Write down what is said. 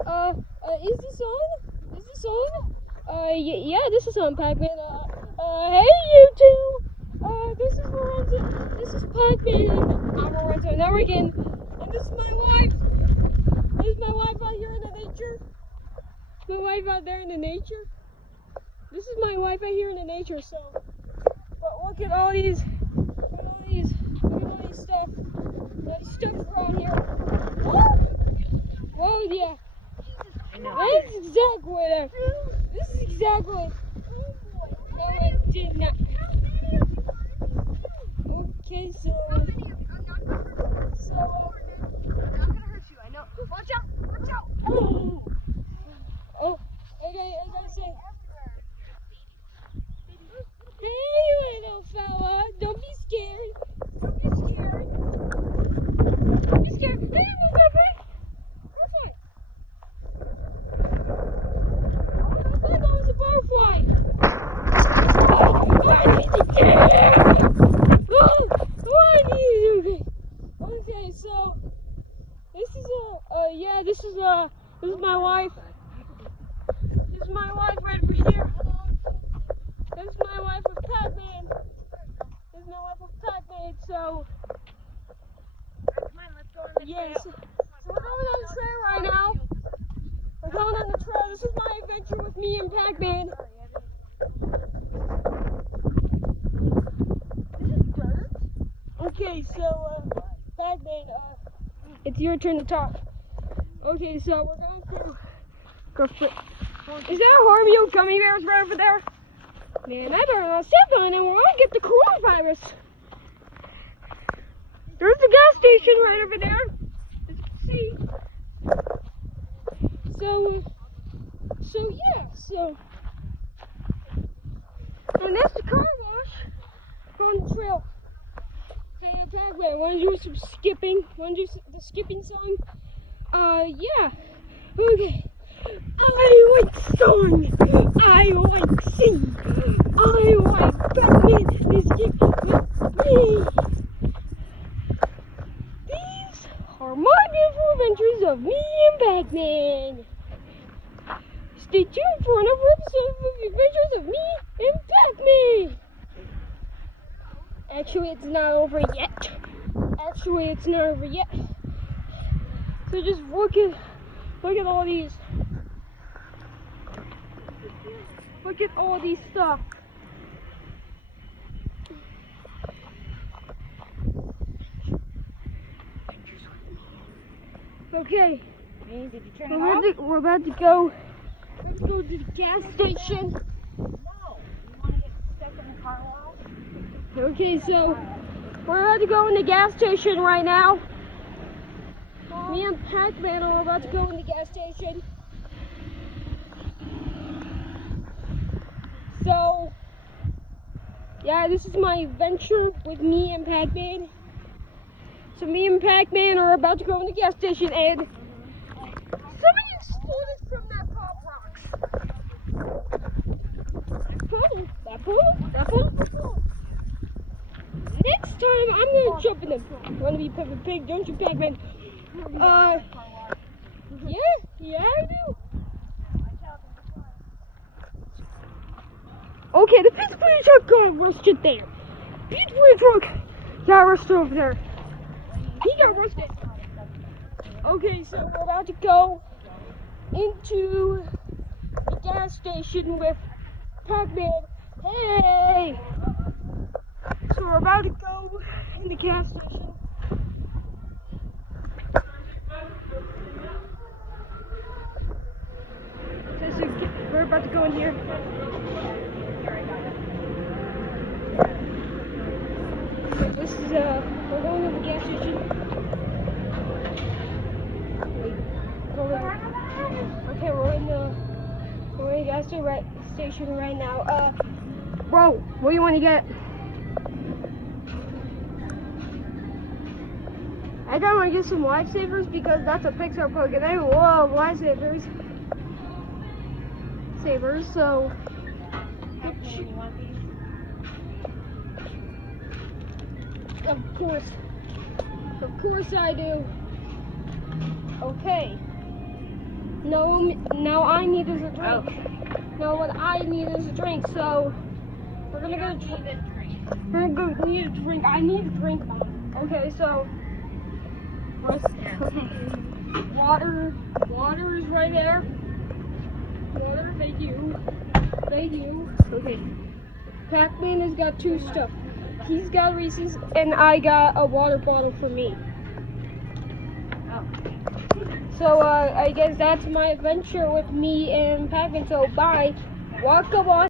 Is this on? Is this on? Yeah, this is on Pac-man. Hey, you two. This is Lorenzo. This is Pac-man. I'm Lorenzo. Now we're again. And this is my wife. This is my wife out here in the nature. My wife out there in the nature. This is my wife out here in the nature. So, but look at all these. Look at all these. Look at all these stuff. All these stuff around here. Whoa, yeah. That's exactly it. This is exactly. No, it did not. Okay, so. I'm not gonna hurt you. I know. Watch out! Watch out! Oh, okay, I gotta say. Hey, little fella, don't be scared. Don't be scared. Don't be scared. Hey, what's up, hey? What's that? I thought that was a butterfly. I need to get it. I need to. Okay, so this is my wife. This is my wife right over here. This is my wife with Pac-man. This is my wife with Pac-man. So Come on, let's go on the yes. trail. So we're going on the trail right now. We're going on the trail. This is my adventure with me and Pac-man. This is dirt. Okay, so Pac-man, it's your turn to talk. Okay, so we're going to go for. Is that a Hormel gummy bears right over there? Man, I better not step on it or I'll get the coronavirus. There's the gas station right over there. As you can see. So yeah, so. And that's the car wash on the trail. Hey, Pac-man, wanna do some skipping? Wanna do the skipping song? Yeah. Okay. I like song. I like sing. I like Pac-man to skip with me. These are my beautiful adventures of me and Pac-man. Stay tuned for another episode of the adventures of me and Pac-man. Actually, it's not over yet. So just look at all these. Look at all these stuff. Okay. Did you turn it off? We're about to go. Let's go to the gas station. No. You want to get stuck in the car wash? Okay, so we're about to go in the gas station right now. Me and Pac-man are about to go in the gas station. So, yeah, this is my adventure with me and Pac-man. So me and Pac-man are about to go in the gas station and somebody exploded from that pop rocks. That pole. Next time I'm gonna jump in them. Wanna be Peppa Pig, don't you, Pac-man? Yeah, I do. Okay, the pizza truck got roasted there. Pizza truck got roasted over there. He got roasted. Okay, so we're about to go into the gas station with Pac-man. Hey! So we're about to go in the gas station. We're about to go in here. This is we're going to the gas station. Okay, we're in the gas station right now. Bro, what do you want to get? I don't want to get some lifesavers because that's a Pixar plug and I love lifesavers. So of course I do. Okay. No, now I need is a drink. Oh. No, what I need is a drink. So we're gonna go. We're gonna go need a drink. I need a drink, Mom. Okay, so water. Water is right there. Water. Thank you. Thank you. Okay. Pac-Man has got two stuff. He's got Reese's, and I got a water bottle for me. Oh. So I guess that's my adventure with me and Pac-Man. So bye. Walk